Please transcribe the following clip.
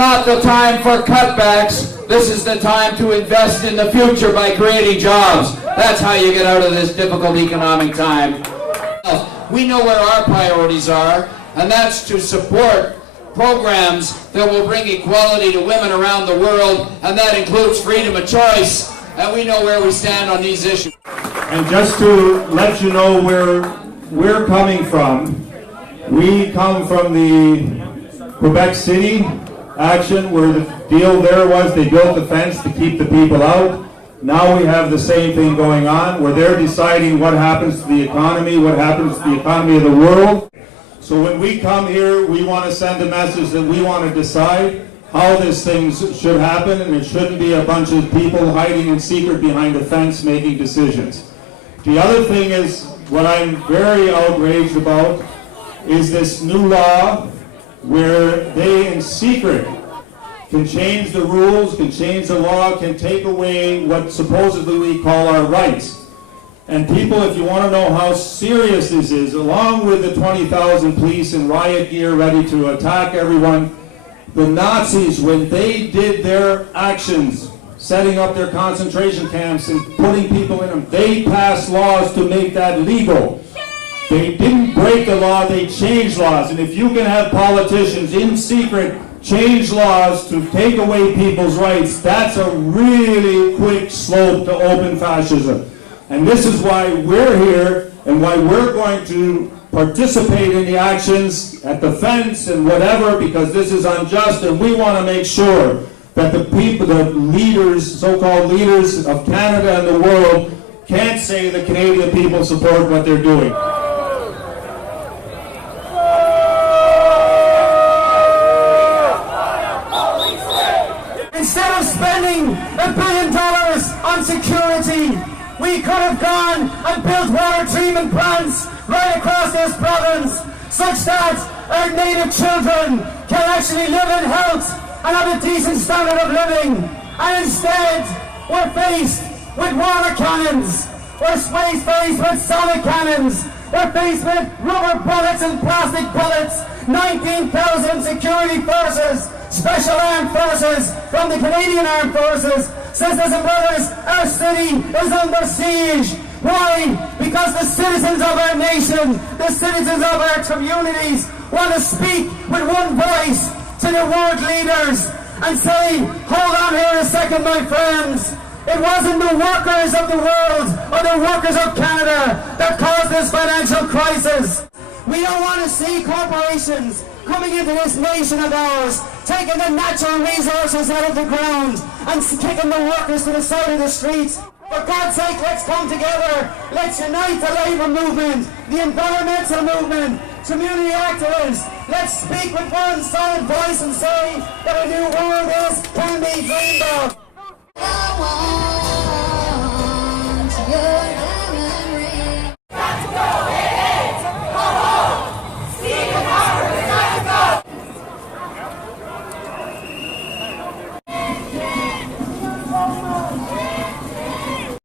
not the time for cutbacks. This is the time to invest in the future by creating jobs. That's how you get out of this difficult economic time. We know where our priorities are, and that's to support programs that will bring equality to women around the world, and that includes freedom of choice. And we know where we stand on these issues. And just to let you know where we're coming from, we come from the Quebec City action, where the deal there was they built the fence to keep the people out. Now we have the same thing going on, where they're deciding what happens to the economy, what happens to the economy of the world. So when we come here, we want to send a message that we want to decide how these things should happen, and it shouldn't be a bunch of people hiding in secret behind a fence making decisions. The other thing is, what I'm very outraged about is this new law where they in secret can change the rules, can change the law, can take away what supposedly we call our rights. And people, if you want to know how serious this is, along with the 20,000 police in riot gear ready to attack everyone, the Nazis, when they did their actions, setting up their concentration camps and putting people in them, they passed laws to make that legal. They didn't break the law, they changed laws. And if you can have politicians in secret change laws to take away people's rights, that's a really quick slope to open fascism. And this is why we're here and why we're going to participate in the actions at the fence and whatever, because this is unjust, and we want to make sure that the people, the leaders, so-called leaders of Canada and the world, can't say the Canadian people support what they're doing. Instead of spending $1 billion on security, we could have gone and built water treatment plants right across this province, such that our native children can actually live in health and have a decent standard of living. And instead, we're faced with water cannons, we're faced with solid cannons, we're faced with rubber bullets and plastic bullets, 19,000 security forces, special armed forces from the Canadian Armed Forces. Sisters and brothers, our city is under siege. Why? Because the citizens of our nation, the citizens of our communities want to speak with one voice to the world leaders and say, hold on here a second, my friends. It wasn't the workers of the world or the workers of Canada that caused this financial crisis. We don't want to see corporations coming into this nation of ours, taking the natural resources out of the ground and kicking the workers to the side of the streets. For God's sake, let's come together. Let's unite the labour movement, the environmental movement, community activists. Let's speak with one solid voice and say that a new world can be dreamed of.